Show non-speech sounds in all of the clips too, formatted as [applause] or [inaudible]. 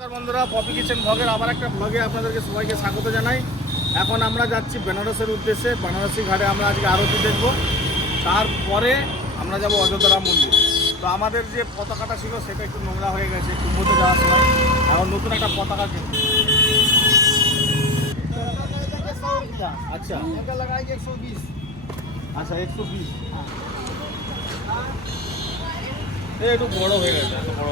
নমস্কার বন্ধুরা, poppy kitchen ভ্লগের আবার একটা ভ্লগে আপনাদেরকে সবাইকে স্বাগত জানাই। এখন আমরা যাচ্ছি বেনারসের উদ্দেশ্যে। বেনারসি ঘাটে আমরা আজকে আরতি দেখব। তারপরে আমরা যাব অযোধ্যা মন্দির। তো আমাদের যে পতাকাটা ছিল, সেটা একটু নোংরা হয়ে গেছে কুম্ভতে যাওয়ার সময়। এখন নতুন একটা পতাকা কিনবো। আচ্ছা। একশো বিশ আচ্ছা একশো বিশ। একটু বড় হয়ে গেছে, এত বড়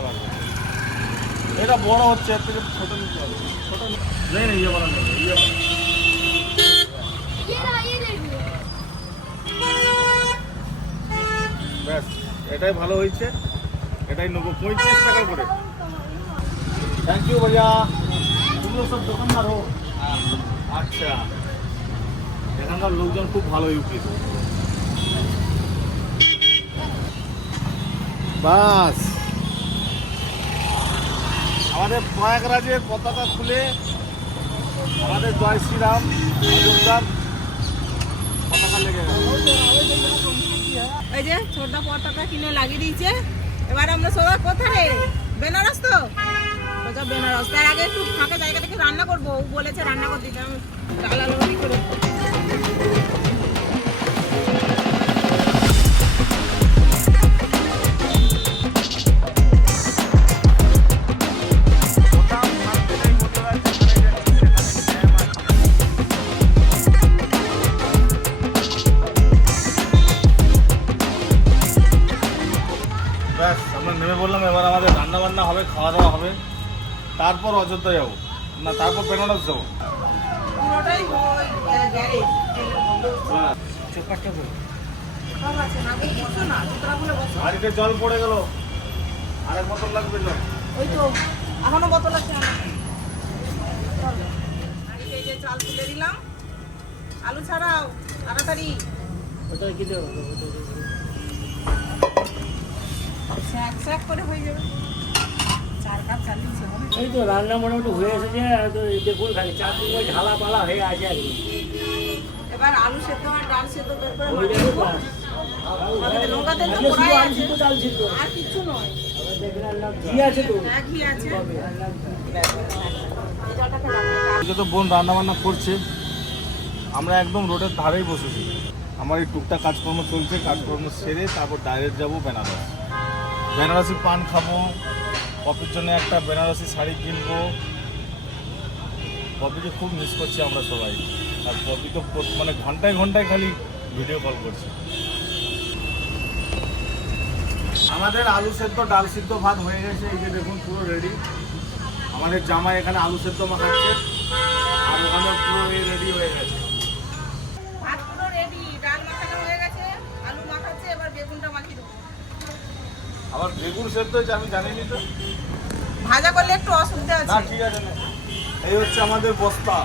এটা বড় হচ্ছে এর থেকে ছোট নিতে হবে। ছোট নেই নেই ইয়ে, ইয়ে ব্যাস এটাই ভালো হয়েছে এটাই নেব। পঁয়ত্রিশ টাকা করে। থ্যাংক ইউ ভাইয়া। তুমিও সব দোকানদার হো আচ্ছা। এখানকার লোকজন খুব ভালো ইউপি। বাস। আমাদের প্রয়াগরাজের পতাকা খুলে আমাদের জয় শ্রীরাম অযোধ্যার পতাকা লেগে এই যে ছোট পতাকা কিনে লাগিয়ে দিয়েছে। এবার আমরা সবাই কোথায়? বেনারস তো? বেনারস। তার আগে একটু ফাঁকা জায়গা থেকে রান্না করব। বলেছে রান্না করতে ডাল আলু করে। খাওয়া দাওয়া হবে তারপর অযোধ্যা যাব না তারপর বেনারস যাব। হ্যাঁ। বাড়িতে জল পড়ে গেল আরেক বোতল লাগবে জল। ওই তো এখনও বোতল আছে। বাড়িতে যে চাল তুলে দিলাম। আলু ছাড়াও তাড়াতাড়ি। স্যাক স্যাক করে হয়ে যাবে চার কাপ চাল দিচ্ছে হবে এই তো রান্না মোটামুটি হয়ে এসেছে তো দেখুন খালি চাটনি ওই ঢালা পালা হয়ে আছে আর কি। এবার আলু সেদ্ধ আর ডাল সেদ্ধ বের করে ওই মাখিয়ে দেখো দেবো। বাস। আমাদের লঙ্কা তেল তো। আছে। আর নয় বোন রান্না বান্না করছে। আমরা একদম রোডের ধারেই বসেছি। আমার এই টুকটাক কাজকর্ম চলছে কাজকর্ম সেরে তারপর ডাইরেক্ট যাব বেনারস। বেনারসি পান খাব কপির জন্য একটা বেনারসি শাড়ি কিনবো। কপিকে খুব মিস করছি আমরা সবাই। আর কপি তো মানে ঘন্টায় ঘন্টায় খালি ভিডিও কল করছে। আমাদের আলু সেদ্ধ ডাল সিদ্ধ ভাত হয়ে গেছে। এই যে দেখুন পুরো রেডি আমাদের জামাই এখানে আলু সেদ্ধ মাখাচ্ছে। আর ওখানে পুরো রেডি হয়ে গেছে। রেডি হয়ে গেছে আলু মাখাচ্ছে এবার বেগুনটা মাখিয়ে দেবো। আবার বেগুন সেদ্ধ হয়েছে আমি জানিনি তো। ভাজা করলে একটু অসুবিধা না আছে। ঠিক আছে না। এই হচ্ছে আমাদের বস্তা।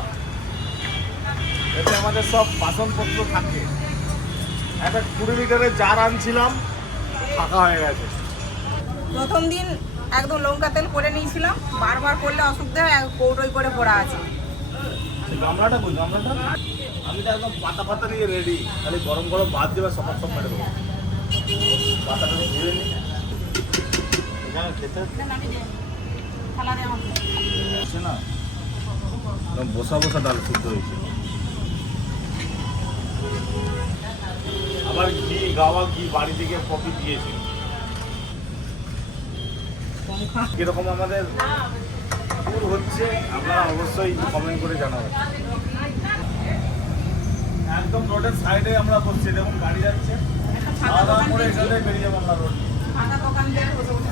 এতে আমাদের সব বাসনপত্র থাকে। একটা কুড়ি লিটারের জার আনছিলাম ফাঁকা হয়ে গেছে। প্রথম দিন একদম লঙ্কা তেল করে নিয়েছিলাম বারবার করলে অসুবিধা হয় এক কৌটোই করে পড়া আছে। গামলাটা কই গামলাটা? আমি তো একদম পাতা পাতা নিয়ে রেডি খালি গরম গরম ভাত দেবে সকাল সব মেরে দেবো। পাতাটা ধুয়ে নি। এখানে খেতে হচ্ছে? না? বসা বসা ডাল শুদ্ধ হয়েছে। আবার ঘি গাওয়া ঘি বাড়ি থেকে কফি দিয়েছে। কীরকম আমাদের ট্যুর হচ্ছে আপনারা অবশ্যই কমেন্ট করে জানাবেন। একদম রোডের সাইডে আমরা বসছি দেখুন গাড়ি যাচ্ছে। খাওয়া দাওয়া করে। এখানে বেরিয়ে যাব আমরা রোড ফাঁকা দোকান দিয়ে বসে বসে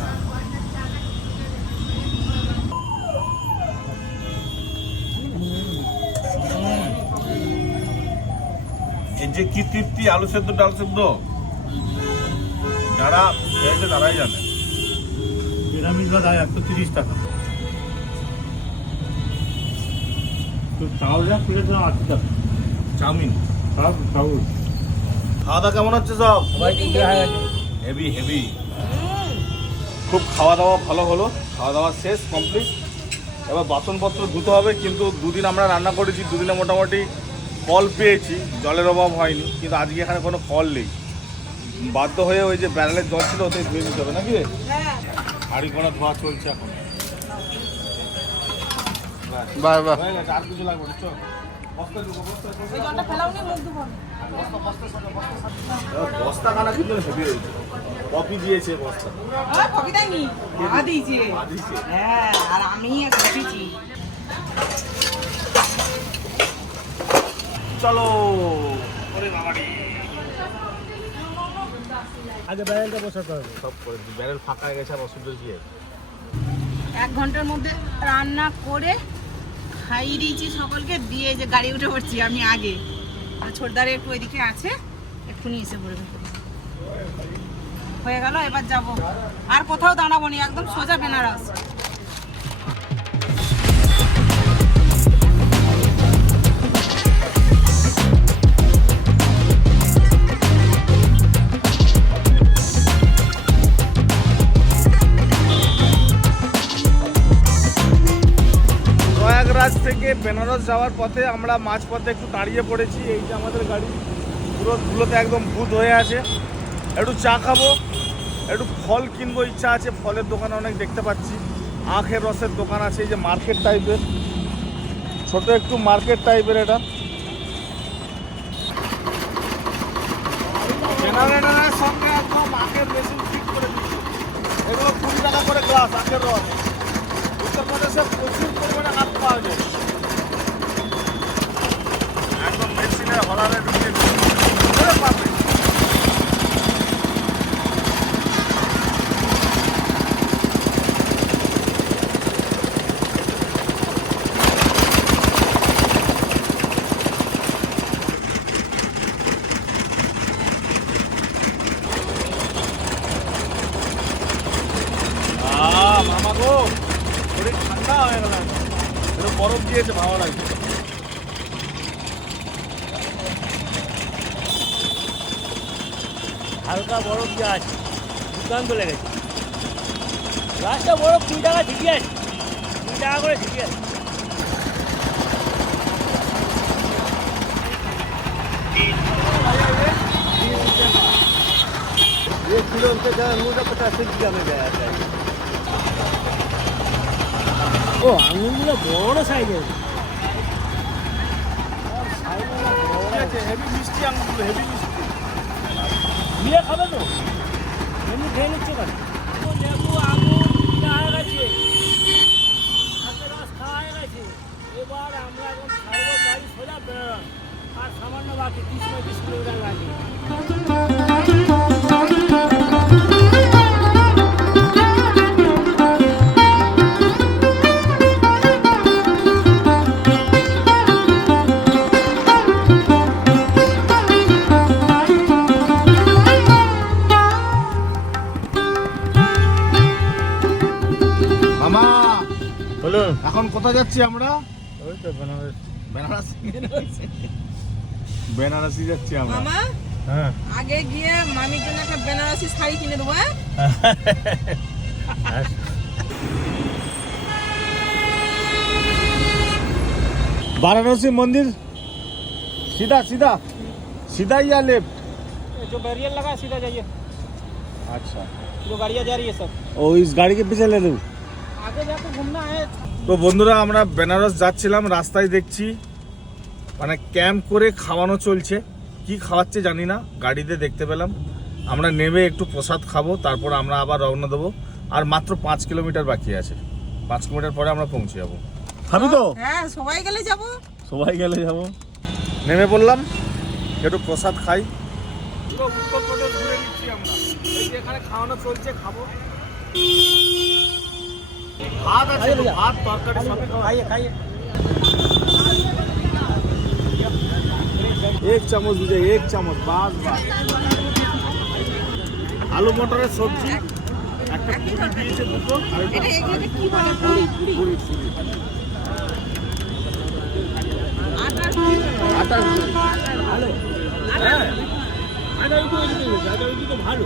এই যে কি তৃপ্তি আলু সেদ্ধ ডাল সেদ্ধ? যারা খেয়েছে তারাই জানে। নিরামিষ ভাত একশো তিরিশ টাকা। তো চাউলটা প্লেট আশি টাকা। চাউমিন। চাউল। খাওয়া দাওয়া কেমন হচ্ছে সব? হয়ে হেভি হেভি খুব খাওয়া দাওয়া ভালো হলো। খাওয়া দাওয়া শেষ কমপ্লিট এবার বাসনপত্র ধুতে হবে কিন্তু দুদিন আমরা রান্না করেছি দুদিনে মোটামুটি কল পেয়েছি জলের অভাব হয়নি কিন্তু আজকে এখানে কোনো কল নেই। বাধ্য হয়ে ওই যে ব্যারেলের জল ছিল ওতে ধুয়ে নিতে হবে নাকি রে? হ্যাঁ হাড়ি করা ধোয়া চলছে এখন। আছে বাহ। বাহ আর কিছু লাগবে না বস্তা খানা কিন্তু হেভি হয়েছে। কপি দিয়েছে বস্তা। আর দেয়নি? দিয়েছে। হ্যাঁ আর আমি চলো। ওরে আগে ব্যারেলটা বসাতে হবে সব করে। ব্যারেল ফাঁকা হয়ে গেছে আর অসুবিধা কি এক ঘণ্টার মধ্যে রান্না করে খাইয়ে দিয়েছি সকলকে দিয়ে যে গাড়ি উঠে পড়ছি আমি আগে। আর ছোটদারে একটু ওইদিকে আছে এক্ষুনি এসে পড়বে। হয়ে গেল এবার যাব। আর কোথাও দাঁড়াবো নি একদম সোজা বেনারস। বেনারস যাওয়ার পথে আমরা মাঝপথে একটু দাঁড়িয়ে পড়েছি, এই যে আমাদের গাড়ি। পুরো ধুলোতে একদম ভূত হয়ে আছে। একটু চা খাব, একটু ফল কিনবো ইচ্ছা আছে, ফলের দোকান অনেক দেখতে পাচ্ছি। আখের রসের দোকান আছে, এই যে মার্কেট টাইপের। ছোট একটু মার্কেট টাইপের এটা। জেনারেটরের সঙ্গে আখের করে এগুলো কুড়ি টাকা করে গ্লাস আখের রস। উত্তরপ্রদেশে প্রচুর পরিমাণে হাত পাওয়া যায়। একদম মেশিনে হলারে ঢুকিয়ে দিচ্ছে পাবে আহ, মামা গো শরীর ঠান্ডা হয়ে গেল একদম। একটু বরফ দিয়েছে ভালো লাগছে হালকা বরফ যা আছে দুর্দান্ত লেগেছে লাস্টটা বরফ কুড়ি টাকা ঠিকই আছে কুড়ি টাকা করে ঠিকই আছে kilometreden burada patates গ্রামে বেড়াতে ও আঙুলগুলো বড় সাইজের হেভি মিষ্টি আঙুলগুলো হেভি মিষ্টি নিয়ে খাবে তো এমনি খেয়ে নিচ্ছে কেন লেবু আঙুল হয়ে গেছে রস এবার আমরা এখন ছাড়বো গাড়ি সোজা আর সামান্য বাকি তিরিশ পঁয়ত্রিশ কিলোমিটার লাগে কোথায় যাচ্ছি আমরা ওই তো বেনারস বেনারসি বেনারসি যাচ্ছি আমরা মামা হ্যাঁ আগে গিয়ে মামির জন্য একটা বেনারসি শাড়ি কিনে দেবো হ্যাঁ वाराणसी मंदिर सीधा सीधा सीधा या लेफ्ट जो बैरियर लगा सीधा जाइए अच्छा जो गाड़ियाँ जा रही है सब और इस गाड़ी के पीछे ले लूँ आगे जाके घूमना है তো বন্ধুরা আমরা বেনারস যাচ্ছিলাম রাস্তায় দেখছি মানে ক্যাম্প করে খাওয়ানো চলছে। কি খাওয়াচ্ছে জানি না গাড়িতে দেখতে পেলাম। আমরা নেমে একটু প্রসাদ খাব তারপর আমরা আবার রওনা দেবো। আর মাত্র পাঁচ কিলোমিটার বাকি আছে। পাঁচ কিলোমিটার পরে আমরা পৌঁছে যাব। খাবি তো? হ্যাঁ সবাই গেলে যাব। সবাই গেলে যাব। নেমে পড়লাম একটু প্রসাদ খাই। পুরো উত্তরপ্রদেশ ঘুরে নিচ্ছি আমরা। এখানে খাওয়ানো চলছে খাব। ভাত আছে তো, ভাত তরকারি সবই খাওয়া खाइए खाइए এক চামচ দিতে এক চামচ বাস বাস আলু মটরের সবজি একটা পুরি দিয়েছে দুটো আর এটা এগুলোকে কি বলে পুরি পুরি পুরি পুরি আটার পুরি আটার পুরি ভালো হ্যাঁ আটা ওইদিকে ওইদিকে আটা ওইদিকে ভালো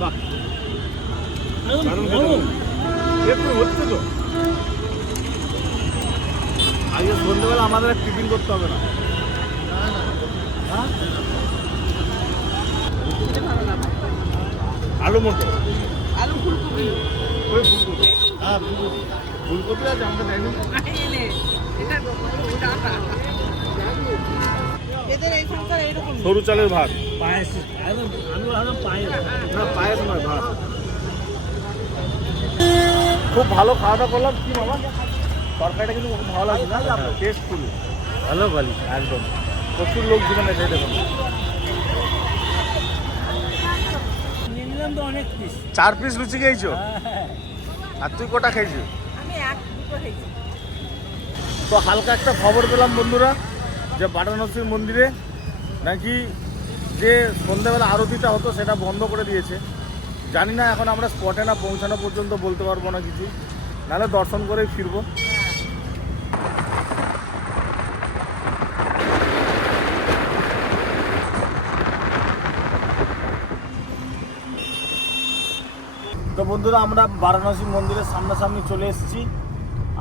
বাহ একদম হচ্ছে তো। আজকে সন্ধ্যেবেলা আমাদের আর টিফিন করতে হবে না। হ্যাঁ? আলু মটর। আলু ফুলকপি। ওই ফুলকপি। হ্যাঁ ফুলকপি। ফুলকপি আছে আমাকে দেয়নি। সরু চালের ভাত। পায়েস। আমি পায়েস। না পায়েস নয় ভাত। খুব ভালো খাওয়া দাওয়া করলাম। কি মামা তরকারিটা কিন্তু খুব ভালো লাগছে না? টেস্ট টেস্টফুল ভালো বলি একদম। প্রচুর লোক জীবনে দেখুন। অনেক পিস চার পিস লুচি খেয়েছো? হ্যাঁ। আর তুই কটা খেয়েছো? আমি এক দুটো খেয়েছি। তো হালকা একটা খবর পেলাম বন্ধুরা যে বারাণসীর মন্দিরে নাকি যে সন্ধ্যাবেলা আরতিটা হতো সেটা বন্ধ করে দিয়েছে। জানি না এখন আমরা স্পটে না পৌঁছানো পর্যন্ত বলতে পারব না কিছু। নাহলে দর্শন করেই ফিরবো। তো বন্ধুরা, আমরা বারাণসী মন্দিরের সামনাসামনি চলে এসেছি,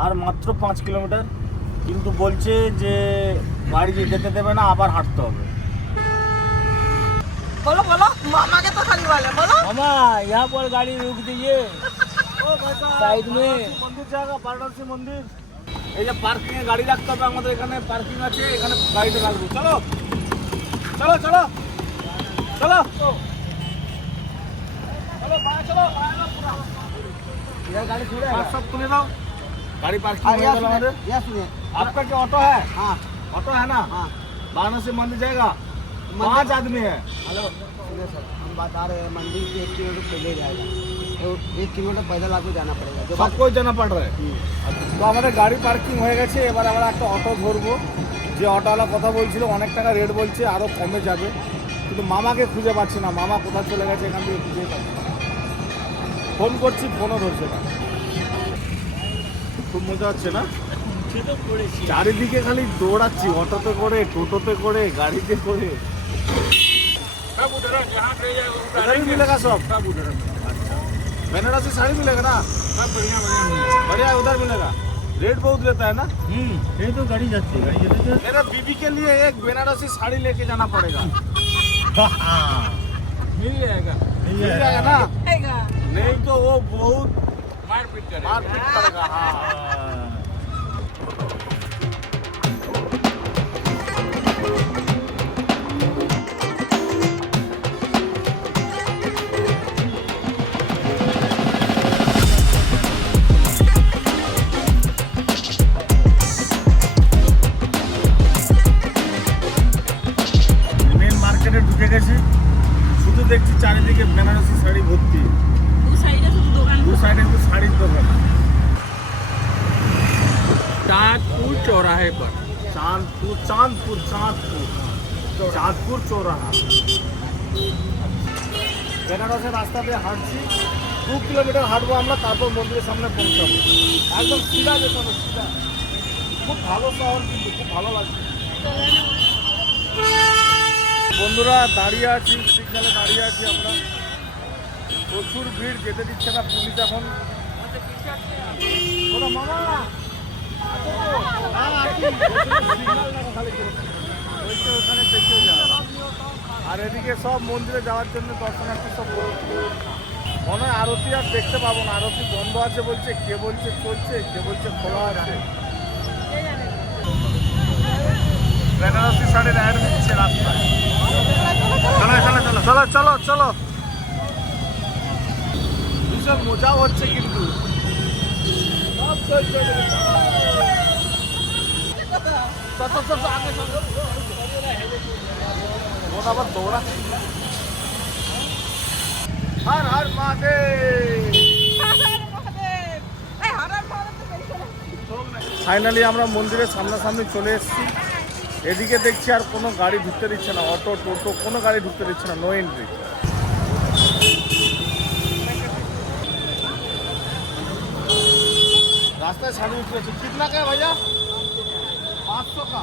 আর মাত্র পাঁচ কিলোমিটার। কিন্তু বলছে যে যে যেতে দেবে না, আবার হাঁটতে হবে। বলো বলো মামাকে তো খালি বলে বলো मामा यहाँ पर गाड़ी रुक दीजिए [laughs] সাইড মে। মন্দির জায়গা বারাণসী মন্দির এই যে পার্কিং এ গাড়ি রাখতে হবে আমাদের এখানে পার্কিং আছে এখানে গাড়িটা রাখবো চলো চলো চলো চলো চলো বাইরে চলো বাইরে পুরা। গাড়ি छोड़े सब सब खुले दाओ गाड़ी पार्किंग हो गया हमारे यह सुनिए आपका क्या ऑटो है हाँ ऑटो है ना हाँ वाराणसी मंदिर जाएगा पांच आदमी है हेलो सुनिए सर हम बता रहे हैं मंदिर से एक किलोमीटर पहले जाएगा तो एक किलोमीटर पैदल आपको जाना पड़ेगा जो बात সবকই জানা পাড় রে তো আমাদের গাড়ি পার্কিং হয়ে গেছে এবার আমরা একটা অটো ধরবো যে অটোওয়ালা কথা বলছিল অনেক টাকা রেট বলছে আরও কমে যাবে কিন্তু মামাকে খুঁজে পাচ্ছি না মামা কোথায় চলে গেছে এখান থেকে খুঁজে পাচ্ছি না। ফোন করছি ফোনও ধরছে না খুব মজা হচ্ছে না সে তো পড়েছি চারিদিকে খালি দৌড়াচ্ছি অটোতে করে টোটোতে করে গাড়িতে করে सब उधर उधर ही मिलेगा सब। सब उधर बनारसी साड़ी मिलेगा ना? सब बढ़िया बढ़िया बढ़िया उधर मिलेगा। रेट बहुत लेता है ना? हम्म, ये तो गाड़ी जाती है तो मेरा बीबी के लिए एक बनारसी साड़ी लेके जाना पड़ेगा। मिल जाएगा। मिल जाएगा ना? नहीं तो वो बहुत मारपीट करेगा। मारपीट करेगा हाँ। আমরা তারপর মন্দিরের সামনে পৌঁছাবো। একদম সিধা যেতে সিধা। খুব ভালো শহর কিন্তু, খুব ভালো লাগছে। বন্ধুরা, দাঁড়িয়ে আছি সিগনালে দাঁড়িয়ে আছি আমরা। প্রচুর ভিড়, যেতে দিচ্ছে না পুলিশ এখন? হ্যাঁ। আর এদিকে সব মন্দিরে যাওয়ার জন্য দর্শনার্থী সব। মনে হয় আরতি আর দেখতে পাবো না। আরতি বন্ধ আছে বলছে, কে বলছে, চলছে, কে বলছে খোলা আছে। বেনারসি শাড়ির অ্যাড রাস্তায়। চলো চলো চলো চলো চলো ভীষণ মজাও হচ্ছে কিন্তু। আবার দৌড়াচ্ছে। হর হর ফাইনালি আমরা মন্দিরের সামনাসামনি চলে এসেছি। এদিকে দেখছি আর কোনো গাড়ি ঢুকতে দিচ্ছে না অটো টোটো কোনো গাড়ি ঢুকতে দিচ্ছে না নো এন্ট্রি রাস্তায় সামনে উঠেছে। কিতনা কে ভাইয়া? পাঁচশো কা।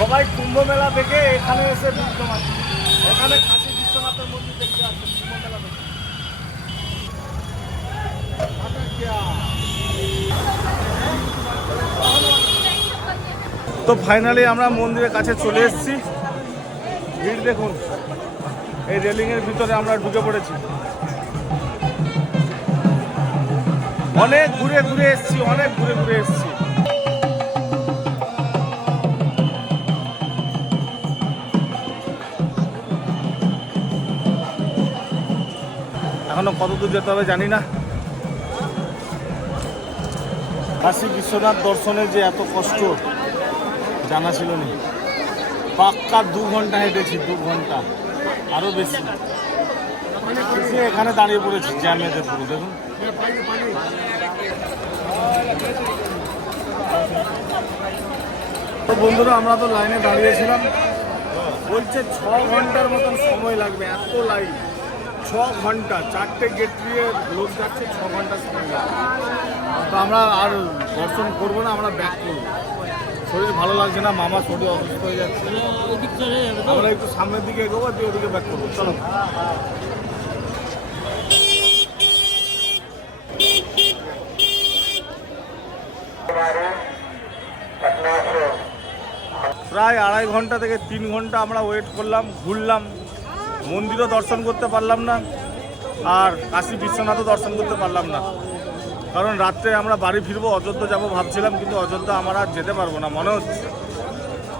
সবাই কুম্ভ মেলা দেখে এখানে এসে জমাচ্ছে। এখানে কাশী বিশ্বনাথের মন্দির দেখতে তো ফাইনালি আমরা মন্দিরের কাছে চলে এসেছি। ভিড় দেখুন, এই রেলিং এর ভিতরে আমরা ঢুকে পড়েছি। অনেক ঘুরে ঘুরে এসেছি, অনেক ঘুরে ঘুরে এসেছি। কত দূর যেতে হবে জানি না। কাশী বিশ্বনাথ দর্শনের যে এত কষ্ট, জানা ছিল না। পাক্কা দু ঘণ্টা হেঁটেছি, দু ঘণ্টা, আরও বেশি। এখানে দাঁড়িয়ে পড়েছি জ্যামেতে পুরো দেখুন। তো বন্ধুরা, আমরা তো লাইনে দাঁড়িয়েছিলাম। বলছে ছ ঘণ্টার মতন সময় লাগবে, এত লাইন। ছ ঘণ্টা, চারটে গেট দিয়ে লোক যাচ্ছে, ছ ঘণ্টা সময় তো আমরা আর দর্শন করব না, আমরা ব্যাক করব। শরীর ভালো লাগছে না, মামা শরীর অসুস্থ হয়ে যাচ্ছে। আমরা একটু সামনের দিকে এগোবো, দিয়ে ওদিকে ব্যাক করব। চলো। প্রায় আড়াই ঘণ্টা থেকে তিন ঘণ্টা আমরা ওয়েট করলাম, ঘুরলাম। মন্দিরও দর্শন করতে পারলাম না আর কাশী বিশ্বনাথও দর্শন করতে পারলাম না। কারণ রাত্রে আমরা বাড়ি ফিরবো অযোধ্যা যাব ভাবছিলাম কিন্তু অযোধ্যা আমরা আর যেতে পারব না মনে হচ্ছে।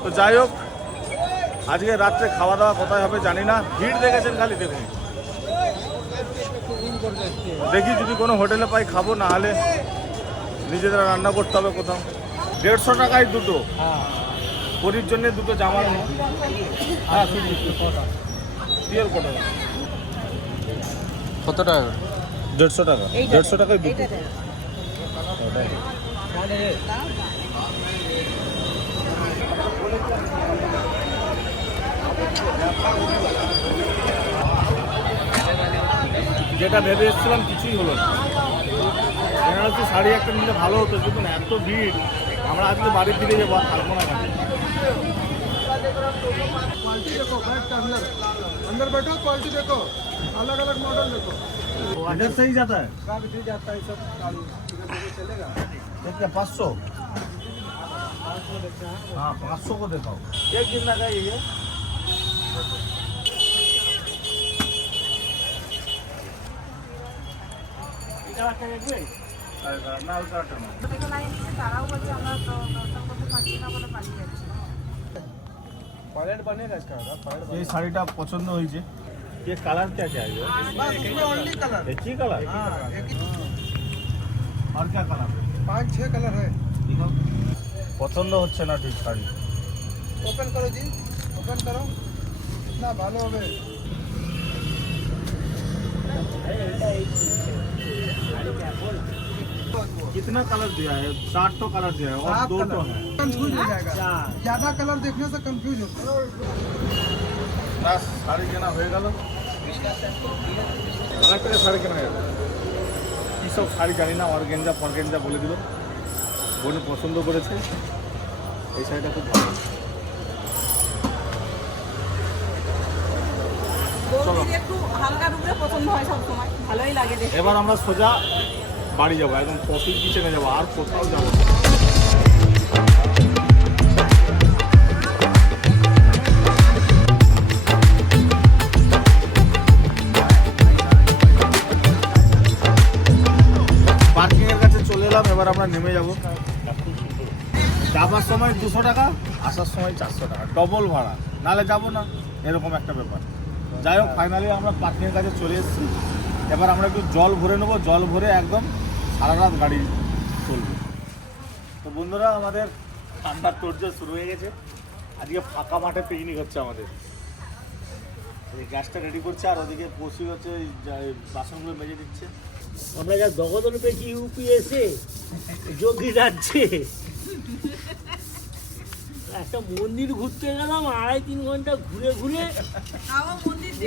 তো যাই হোক আজকে রাত্রে খাওয়া দাওয়া কোথায় হবে জানি না ভিড় দেখেছেন খালি দেখুন। দেখি যদি কোনো হোটেলে পাই খাব না হলে নিজেদের রান্না করতে হবে কোথাও। দেড়শো টাকায় দুটো। পরির জন্য দুটো জামা হ্যাঁ পিওর কটন কত টাকা? দেড়শো টাকা। দেড়শো টাকায় দেন। যেটা ভেবে এসেছিলাম কিছুই হলো না। বেনারসি শাড়ি একটা নিলে ভালো হতো কিন্তু এত ভিড়। আমরা আজকে বাড়ি ফিরে যাব আর থাকব না अंदर अंदर बैठो क्वालिटी देखो अलग अलग मॉडल देखो इधर से ही जाता है काफी भी जाता है सब चालू चलेगा ये क्या पाँच सौ हाँ पाँच सौ को दिखाओ एक दिन लगा ये এটা একটা দেখবে না ওটা একটা না। पायलट बनेगा इसका पायलट ये শাড়িটা পছন্দ হয়েছে ये कलर क्या क्या है ये बस इसमें ओनली कलर एक ही कलर हाँ एक ही और क्या कलर है पाँच छः कलर है दिखाओ পছন্দ হচ্ছে না ঠিক শাড়ি ओपन करो जी ओपन करो ना भालो হবে कितना कलर दिया है सात तो कलर दिया है और सात दो कलर। तो है कंफ्यूज हो जाएगा চার ज्यादा कलर देखने से कंफ्यूज होता है ব্যাস শাড়ি কেনা হয়ে গেল অনেক টাকা শাড়ি কেনা গেল কী সব শাড়ি জানি না অর্গেঞ্জা ফরগেঞ্জা বলে দিল বোন পছন্দ করেছে এই শাড়িটা খুব ভালো বৌদির একটু হালকা রূপে পছন্দ হয় সব সময় ভালোই লাগে দেখতে এবার আমরা সোজা বাড়ি যাব, একদম কফির কিচেনে যাব, আর কোথাও যাব না। পার্কিং কাছে চলে এলাম, এবার আমরা নেমে যাব। যাবার সময় দুশো টাকা, আসার সময় চারশো টাকা ডবল ভাড়া। যাব না, এরকম একটা ব্যাপার। যাই হোক ফাইনালি আমরা পার্কিং এর কাছে চলে এসেছি। এবার আমরা একটু জল ভরে নেব জল ভরে একদম সারা রাত গাড়ি চলবে। তো বন্ধুরা আমাদের ঠান্ডার তোর্য শুরু হয়ে গেছে। আজকে ফাঁকা মাঠে পিকনিক হচ্ছে আমাদের। এই গ্যাসটা রেডি করছে আর ওদিকে পশি হচ্ছে বাসনগুলো মেজে দিচ্ছে। আমরা যা দগদন পেয়েছি ইউপিএসে যোগী রাজ্যে। একটা মন্দির ঘুরতে গেলাম আড়াই তিন ঘণ্টা ঘুরে ঘুরে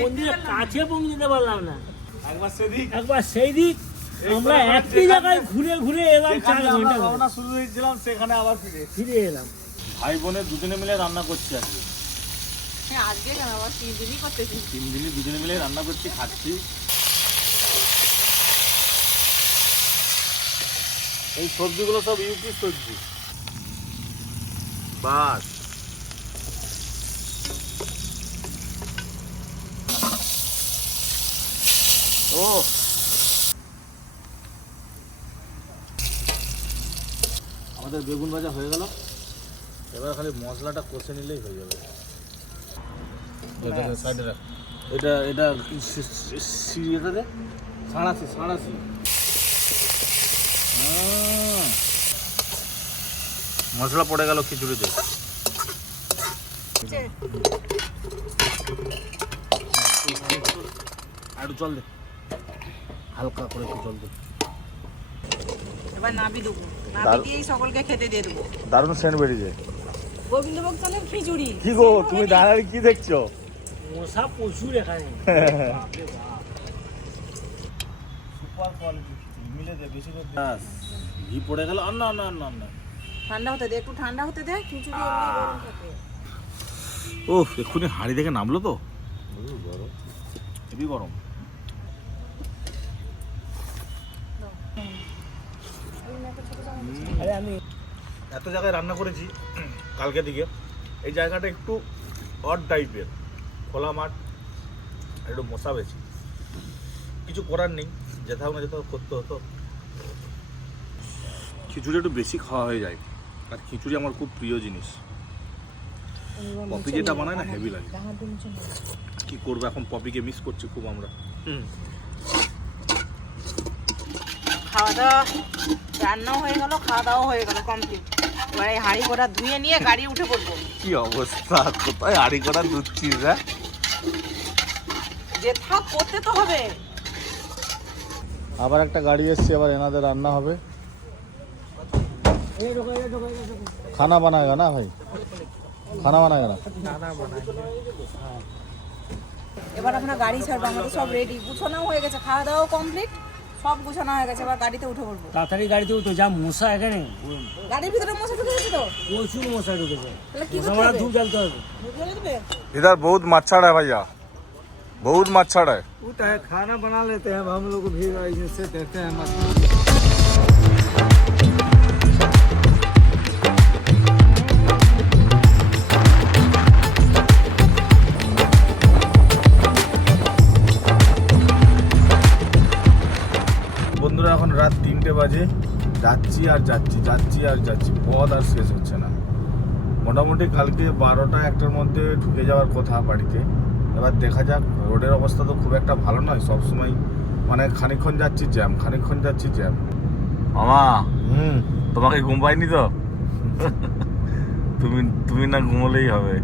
মন্দিরের। কাছে পৌঁছতে পারলাম না। একবার সেই দিক আমরা একই জায়গায় ঘুরে ঘুরে এলাম চার ঘণ্টা। রওনা শুরু হয়েছিলাম সেখানে আবার ফিরে ফিরে এলাম। ভাই বোনের দুজনে মিলে রান্না করছি আজকে। হ্যাঁ আজকে কেন? আবার তিন দিনই করতেছি। তিন দিনই দুজনে মিলে রান্না করছি খাচ্ছি। এই সবজিগুলো সব ইউপি সবজি। বাস। ও। আমাদের বেগুন ভাজা হয়ে গেল। এবার খালি মশলাটা কষে নিলেই হয়ে যাবে। এটা এটা এটা দে। সাঁড়াশি সাঁড়াশি মশলা পড়ে গেল খিচুড়িতে। আর একটু জল দে। হালকা করে একটু জল দে এবার নাবি দেবো। নাবি। দিয়েই সকলকে খেতে দিয়ে দেবো। দারুণ সেন্ট বেরিয়েছে। গোবিন্দভোগ চালের খিচুড়ি। কি গো তুমি দাঁড়ালে কি দেখছ? মশা প্রচুর এখানে। সুপার কোয়ালিটি মিলে দে বেশি করে ঘি পড়ে গেল। আর না না না না। ঠান্ডা হতে দে একটু ঠান্ডা হতে দে খিচুড়ি এমনি গরম থাকে। ও এক্ষুনি হাড়ি দেখে নামলো তো? গরম। হেবি গরম। আরে আমি এত জায়গায় রান্না করেছি কালকে দিকে। এই জায়গাটা একটু অড টাইপের খোলা মাঠ আর একটু মশা বেশি। কিছু করার নেই যেতে হোক না যেতে হোক করতে হতো। খিচুড়ি একটু বেশি খাওয়া হয়ে যায় আর খিচুড়ি আমার খুব প্রিয় জিনিস। পপি যেটা বানায় না হেভি লাগে। কি করব এখন পপিকে মিস করছি খুব আমরা। খাওয়া দাওয়া রান্নাও হয়ে গেল খাওয়া দাওয়া হয়ে গেল কমপ্লিট এবার এই হাঁড়ি কটা ধুয়ে নিয়ে গাড়ি উঠে পড়ব। কি অবস্থা? কোথায় আড়ি করা দুচ্ছিস হ্যাঁ যে থাক করতে তো হবে। আবার একটা গাড়ি এসছে আবার এনাদের রান্না হবে। এই ঢোকা এই ঢোকা, এই ঢোকা। খানা বানায়গা না ভাই? খানা বানায়গা না? এবার আমরা গাড়ি ছাড়বো আমাদের সব রেডি গুছানোও হয়ে গেছে খাওয়া দাওয়াও কমপ্লিট সব গুছানো হয়ে গেছে এবার গাড়িতে উঠে পড়বো তাড়াতাড়ি গাড়িতে উঠো যা মশা এখানে গাড়ির ভিতরে মশা ঢুকে গেছে তো প্রচুর মশা ঢুকেছে তাহলে কি মশা করতে মারা হবে ধূপ জ্বালতে হবে ধূপ জ্বালিয়ে দেবে इधर बहुत मच्छर है भैया बहुत मच्छर है होता है खाना बना लेते हैं अब हम लोग भी जैसे देते हैं मत যাচ্ছি আর যাচ্ছি যাচ্ছি আর যাচ্ছি পথ আর শেষ হচ্ছে না। মোটামুটি কালকে বারোটা একটার মধ্যে ঢুকে যাওয়ার কথা বাড়িতে। এবার দেখা যাক রোডের অবস্থা তো খুব একটা ভালো নয় সব সময় মানে খানিকক্ষণ যাচ্ছি জ্যাম খানিকক্ষণ যাচ্ছি জ্যাম। মামা হুম। তোমাকে ঘুম পাইনি তো? তুমি তুমি না ঘুমোলেই হবে।